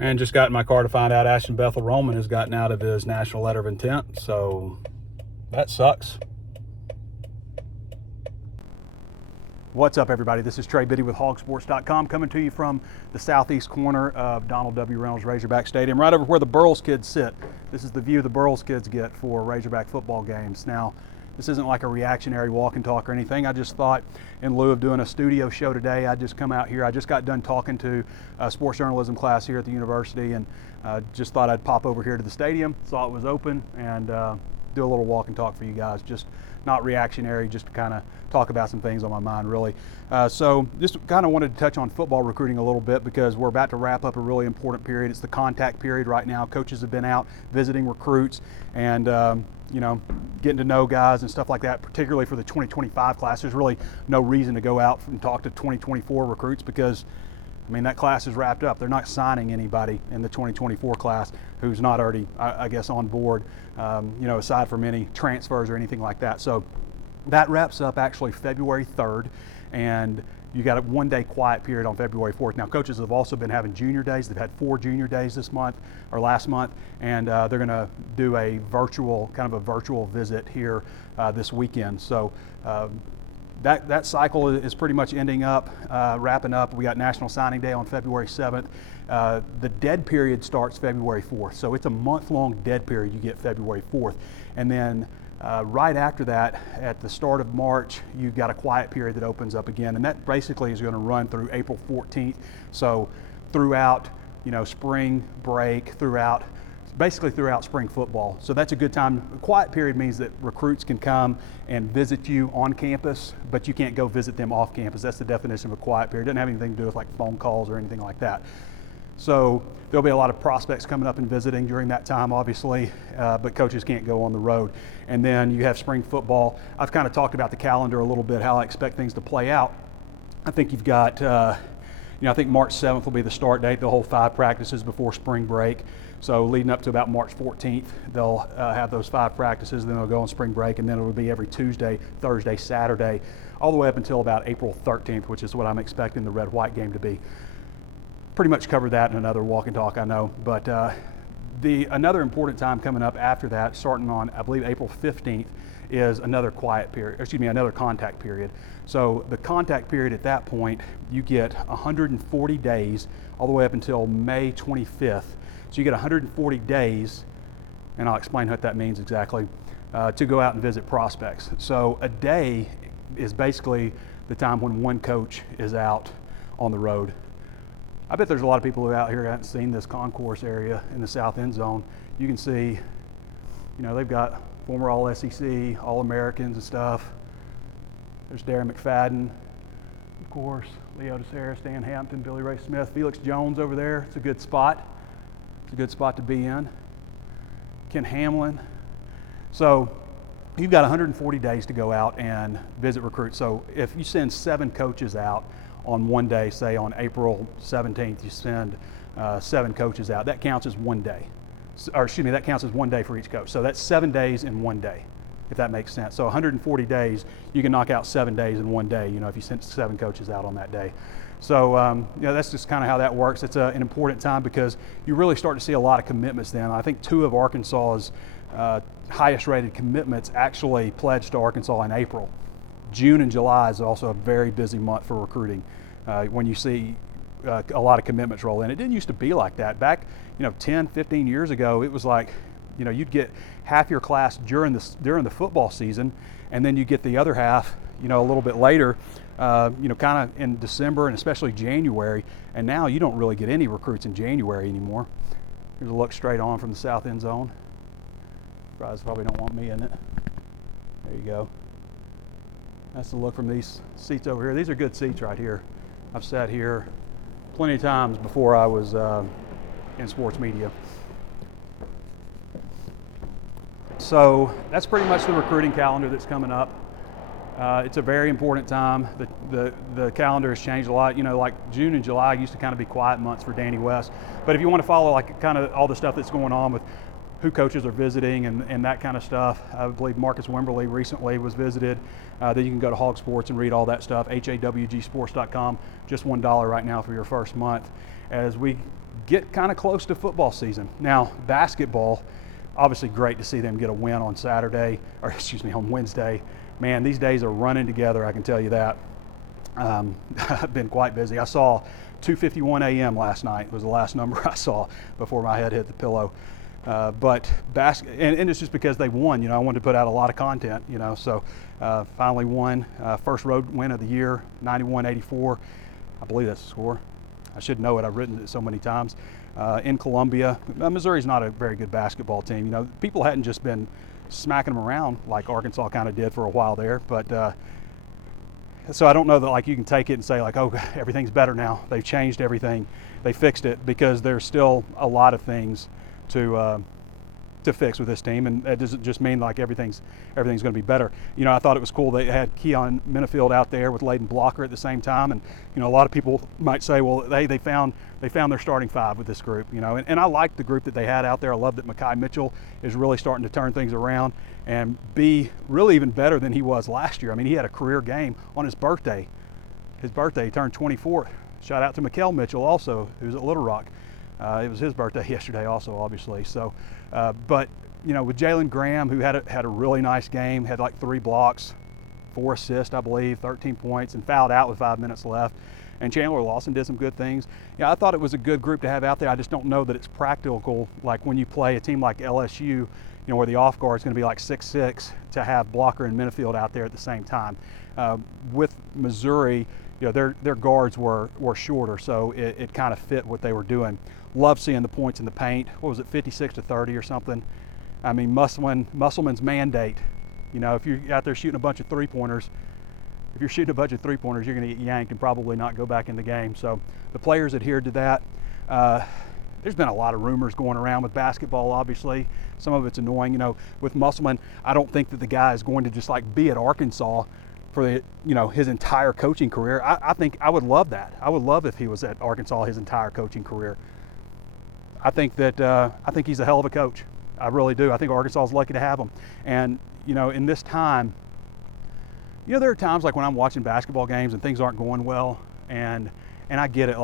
And just got in my car to find out Ashton Bethel Roman has gotten out of his national letter of intent. So that sucks. What's up, everybody? This is Trey Biddy with HawgSports.com, coming to you from the southeast corner of Donald W. Reynolds Razorback Stadium, right over where the Burles kids sit. This is the view the Burles kids get for Razorback football games. Now, this isn't like a reactionary walk and talk or anything. I just thought, in lieu of doing a studio show today, I'd just come out here. I just got done talking to a sports journalism class here at the university, and just thought I'd pop over here to the stadium, saw it was open, and do a little walk and talk for you guys. Just not reactionary, just to kind of talk about some things on my mind, really. So just kind of wanted to touch on football recruiting a little bit, because we're about to wrap up a really important period. It's the contact period right now. Coaches have been out visiting recruits and you know, getting to know guys and stuff like that, particularly for the 2025 class. There's really no reason to go out and talk to 2024 recruits, because I mean, that class is wrapped up. They're not signing anybody in the 2024 class who's not already, I guess, on board, you know, aside from any transfers or anything like that. So that wraps up actually February 3rd, and you got a one-day quiet period on February 4th. Now, coaches have also been having junior days. They've had 4 junior days this month, or last month, and they're going to do a virtual, kind of a virtual visit here this weekend. So that cycle is pretty much ending up, wrapping up. We got National Signing Day on February 7th. The dead period starts February 4th. So it's a month-long dead period you get February 4th. And then right after that, at the start of March, you've got a quiet period that opens up again. And that basically is going to run through April 14th. So throughout, you know, spring break, basically throughout spring football. So that's a good time. A quiet period means that recruits can come and visit you on campus, but you can't go visit them off campus. That's the definition of a quiet period. It doesn't have anything to do with like phone calls or anything like that. So there'll be a lot of prospects coming up and visiting during that time, obviously, but coaches can't go on the road. And then you have spring football. I've kind of talked about the calendar a little bit, how I expect things to play out. I think you've got, you know, I think March 7th will be the start date. They'll hold 5 practices before spring break. So leading up to about March 14th, they'll have those 5 practices, then they'll go on spring break, and then it'll be every Tuesday, Thursday, Saturday, all the way up until about April 13th, which is what I'm expecting the red-white game to be. Pretty much covered that in another walk and talk, I know, but another important time coming up after that, starting on, I believe, April 15th, is another quiet period, another contact period. So the contact period at that point, you get 140 days all the way up until May 25th. So you get 140 days, and I'll explain what that means exactly, to go out and visit prospects. So a day is basically the time when one coach is out on the road. I bet there's a lot of people who out here haven't seen this concourse area in the south end zone. You can see, you know, they've got former All-SEC, All-Americans and stuff. There's Darren McFadden, of course, Leo DeSera, Stan Hampton, Billy Ray Smith, Felix Jones over there. It's a good spot. It's a good spot to be in. Ken Hamlin. So you've got 140 days to go out and visit recruits. So if you send 7 coaches out on one day, say on April 17th, you send 7 coaches out, that counts as one day. Or excuse me, that counts as one day for each coach. So that's 7 days in one day, if that makes sense. So 140 days, you can knock out 7 days in one day, you know, if you send 7 coaches out on that day. So, you know, that's just kind of how that works. It's an important time because you really start to see a lot of commitments then. I think 2 of Arkansas's highest rated commitments actually pledged to Arkansas in April. June and July is also a very busy month for recruiting when you see a lot of commitments roll in. It didn't used to be like that. Back, you know, 10, 15 years ago, it was like, you know, you'd get half your class during the football season, and then you get the other half, you know, a little bit later, you know, kind of in December and especially January. And now you don't really get any recruits in January anymore. Here's a look straight on from the south end zone. Guys probably don't want me in it. There you go. That's the look from these seats over here. These are good seats right here. I've sat here plenty of times before I was in sports media. So that's pretty much the recruiting calendar that's coming up. It's a very important time. The calendar has changed a lot. You know, like June and July used to kind of be quiet months for Danny West. But if you want to follow like kind of all the stuff that's going on with who coaches are visiting and that kind of stuff, I believe Marcus Wimberly recently was visited. Then you can go to HawgSports and read all that stuff, HawgSports.com, just $1 right now for your first month. As we get kind of close to football season. Now, basketball, obviously great to see them get a win on Saturday, or excuse me, on Wednesday. Man, these days are running together, I can tell you that. I've been quite busy. I saw 2:51 a.m. last night was the last number I saw before my head hit the pillow. But and it's just because they won. I wanted to put out a lot of content. So finally won. First road win of the year, 91-84. I believe that's the score. I should know it. I've written it so many times. In Columbia, Missouri's not a very good basketball team. People hadn't just been smacking them around like Arkansas kind of did for a while there. But so I don't know that you can take it and say oh, everything's better now. They've changed everything. They fixed it, because there's still a lot of things to fix with this team, and that doesn't just mean everything's going to be better. I thought it was cool they had Keon Minifield out there with Layden Blocker at the same time, and a lot of people might say, well, they found their starting five with this group, and I like the group that they had out there. I love that Mekhi Mitchell is really starting to turn things around and be really even better than he was last year. I mean, he had a career game on his birthday. He turned 24. Shout out to Mekhi Mitchell also, who's at Little Rock. It was his birthday yesterday also, obviously. So, but with Jalen Graham, who had a really nice game, had 3 blocks, 4 assists, I believe, 13 points, and fouled out with 5 minutes left. And Chandler Lawson did some good things. I thought it was a good group to have out there. I just don't know that it's practical, when you play a team like LSU, where the off guard is going to be 6'6", to have Blocker and Minifield out there at the same time. With Missouri, their guards were shorter, so it kind of fit what they were doing. Love seeing the points in the paint. What was it, 56-30 or something? I mean, Musselman's mandate. If you're out there shooting a bunch of three-pointers, you're going to get yanked and probably not go back in the game. So the players adhered to that. There's been a lot of rumors going around with basketball, obviously. Some of it's annoying. With Musselman, I don't think that the guy is going to just be at Arkansas for his entire coaching career. I think I would love that. I would love if he was at Arkansas his entire coaching career. I think he's a hell of a coach. I really do. I think Arkansas is lucky to have him. And in this time, there are times when I'm watching basketball games and things aren't going well, and I get it.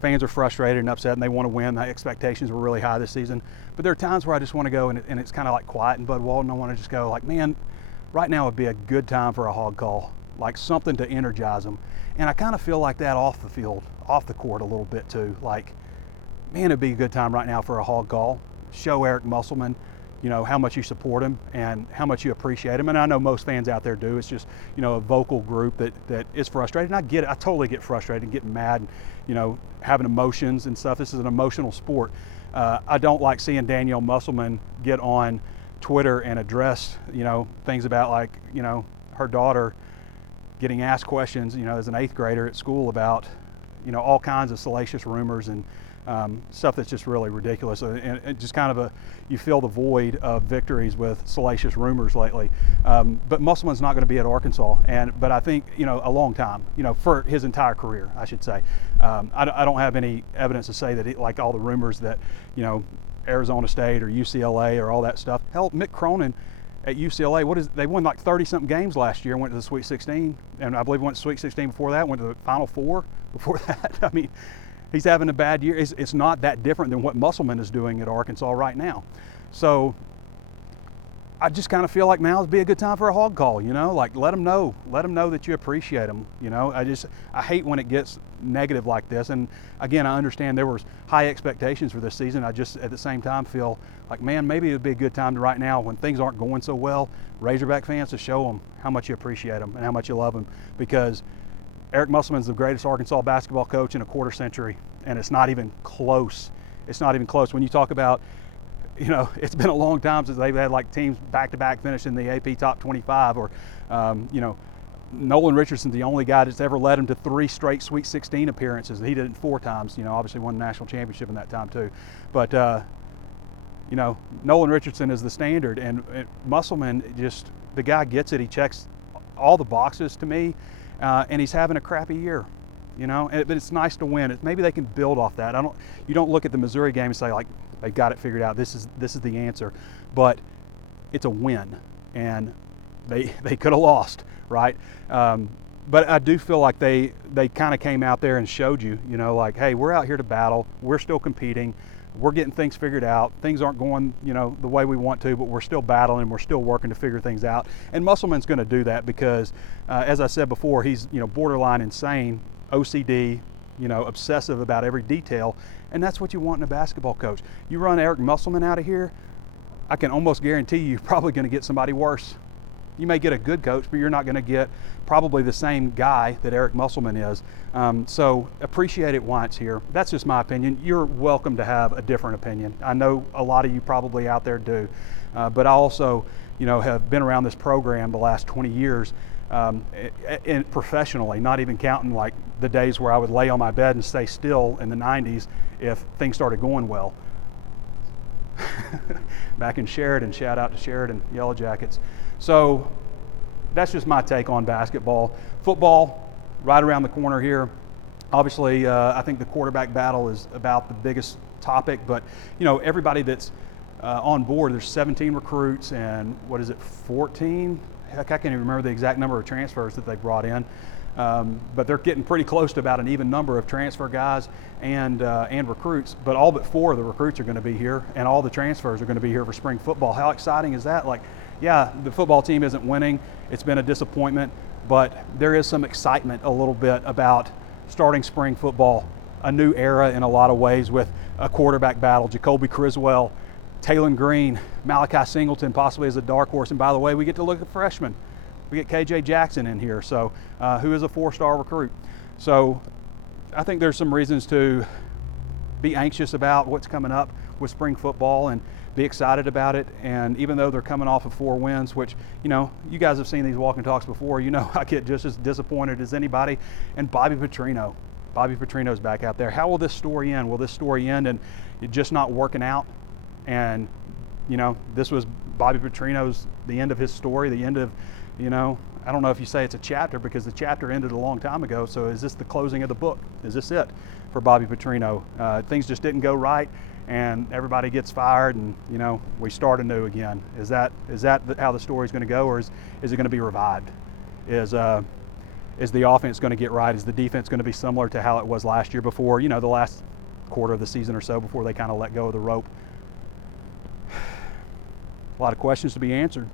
Fans are frustrated and upset, and they want to win. The expectations were really high this season. But there are times where I just want to go, and it's kind of quiet in Bud Walton. I want to just go man, right now would be a good time for a hog call, something to energize them. And I kind of feel like that off the field, off the court a little bit too. Man, it'd be a good time right now for a hog call. Show Eric Musselman, how much you support him and how much you appreciate him. And I know most fans out there do. It's just, a vocal group that is frustrated. And I get it. I totally get frustrated and getting mad and, having emotions and stuff. This is an emotional sport. I don't like seeing Danielle Musselman get on Twitter and address, things about her daughter getting asked questions, as an 8th grader at school about, all kinds of salacious rumors and stuff that's just really ridiculous, and just kind of you fill the void of victories with salacious rumors lately. But Musselman's not going to be at Arkansas, but I think a long time, for his entire career, I should say. I don't have any evidence to say that all the rumors that Arizona State or UCLA or all that stuff. Hell, Mick Cronin at UCLA, they won 30-something games last year, went to the Sweet 16, and I believe went to Sweet 16 before that, went to the Final Four before that. I mean, he's having a bad year. It's not that different than what Musselman is doing at Arkansas right now. So I just kind of feel like now would be a good time for a hog call, let them know that you appreciate them. I hate when it gets negative like this. And again, I understand there was high expectations for this season. I just at the same time feel man, maybe it would be a good time to right now, when things aren't going so well, Razorback fans, to show them how much you appreciate them and how much you love them, because Eric Musselman's the greatest Arkansas basketball coach in a quarter century, and it's not even close. It's not even close. When you talk about, it's been a long time since they've had teams back-to-back finish in the AP top 25, or, Nolan Richardson's the only guy that's ever led him to 3 straight Sweet 16 appearances. He did it 4 times, obviously won the national championship in that time too. But, Nolan Richardson is the standard, and Musselman, the guy gets it. He checks all the boxes to me. And he's having a crappy year, but it's nice to win. Maybe they can build off that. You don't look at the Missouri game and say they got it figured out. This is the answer, but it's a win, and they could have lost, right? but I do feel like they kind of came out there and showed you, you know, like, hey, we're out here to battle. We're still competing. We're getting things figured out. Things aren't going, you know, the way we want to, but we're still battling. We're still working to figure things out. And Musselman's going to do that because, as I said before, he's, you know, borderline insane, OCD, you know, obsessive about every detail. And that's what you want in a basketball coach. You run Eric Musselman out of here, I can almost guarantee you're probably going to get somebody worse. You may get a good coach, but you're not going to get probably the same guy that Eric Musselman is. So appreciate it while it's here. That's just my opinion. You're welcome to have a different opinion. I know a lot of you probably out there do, but I also, you know, have been around this program the last 20 years and professionally, not even counting like the days where I would lay on my bed and stay still in the 90s if things started going well. Back in Sheridan, shout out to Sheridan Yellow Jackets. So that's just my take on basketball. Football, right around the corner here. Obviously, I think the quarterback battle is about the biggest topic, but you know, everybody that's on board, there's 17 recruits and what is it, 14? Heck, I can't even remember the exact number of transfers that they brought in. But they're getting pretty close to about an even number of transfer guys and recruits, but all but 4 of the recruits are going to be here and all the transfers are going to be here for spring football. How exciting is that? Like, yeah, the football team isn't winning. It's been a disappointment, but there is some excitement a little bit about starting spring football, a new era in a lot of ways with a quarterback battle. Jacoby Criswell, Taylon Green, Malachi Singleton possibly as a dark horse. And by the way, we get to look at freshmen. We get KJ Jackson in here, so who is a 4-star recruit. So I think there's some reasons to be anxious about what's coming up with spring football and be excited about it. And even though they're coming off of 4 wins, which, you know, you guys have seen these walk and talks before, you know I get just as disappointed as anybody. And Bobby Petrino's back out there. How will this story end? Will this story end and it just not working out? And, you know, this was Bobby Petrino's, the end of his story, the end of, you know, I don't know if you say it's a chapter because the chapter ended a long time ago. So is this the closing of the book? Is this it for Bobby Petrino? Things just didn't go right and everybody gets fired and, you know, we start anew again. Is that how the story's going to go, or is it going to be revived? Is the offense going to get right? Is the defense going to be similar to how it was last year before, you know, the last quarter of the season or so before they kind of let go of the rope? A lot of questions to be answered.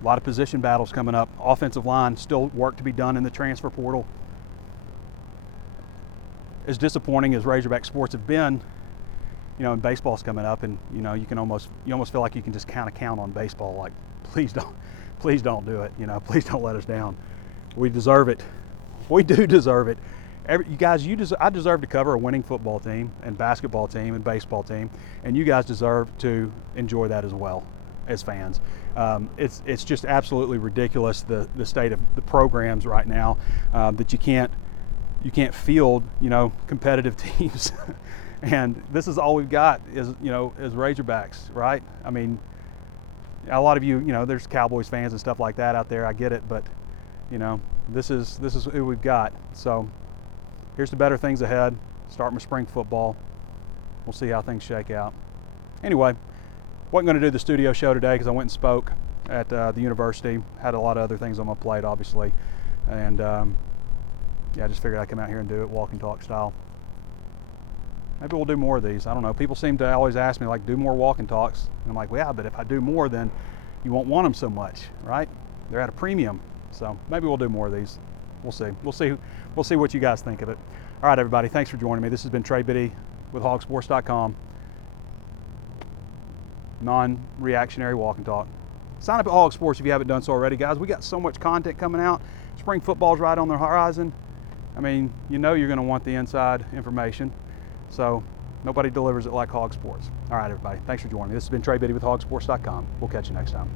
A lot of position battles coming up. Offensive line, still work to be done in the transfer portal. As disappointing as Razorback sports have been, you know, and baseball's coming up, and you know, you almost feel like you can just kind of count on baseball. Like, please don't do it. You know, please don't let us down. We deserve it. We do deserve it. You guys, I deserve to cover a winning football team and basketball team and baseball team, and you guys deserve to enjoy that as well as fans. It's just absolutely ridiculous the state of the programs right now, that you can't field, you know, competitive teams. And this is all we've got is, you know, as Razorbacks, right? I mean, a lot of you know, there's Cowboys fans and stuff like that out there. I get it, but you know, this is who we've got. So here's the better things ahead. Starting with spring football. We'll see how things shake out. Anyway, wasn't going to do the studio show today because I went and spoke at the university. Had a lot of other things on my plate, obviously, and yeah, I just figured I'd come out here and do it walk and talk style. Maybe we'll do more of these. I don't know. People seem to always ask me, like, do more walk and talks. And I'm like, well, yeah, but if I do more, then you won't want them so much, right? They're at a premium. So maybe we'll do more of these. We'll see. We'll see what you guys think of it. All right, everybody. Thanks for joining me. This has been Trey Biddy with HawgSports.com. Non-reactionary walk and talk. Sign up at HawgSports if you haven't done so already, guys. We got so much content coming out. Spring football's right on the horizon. I mean, you know you're going to want the inside information. So nobody delivers it like HawgSports. All right, everybody. Thanks for joining me. This has been Trey Biddy with HawgSports.com. We'll catch you next time.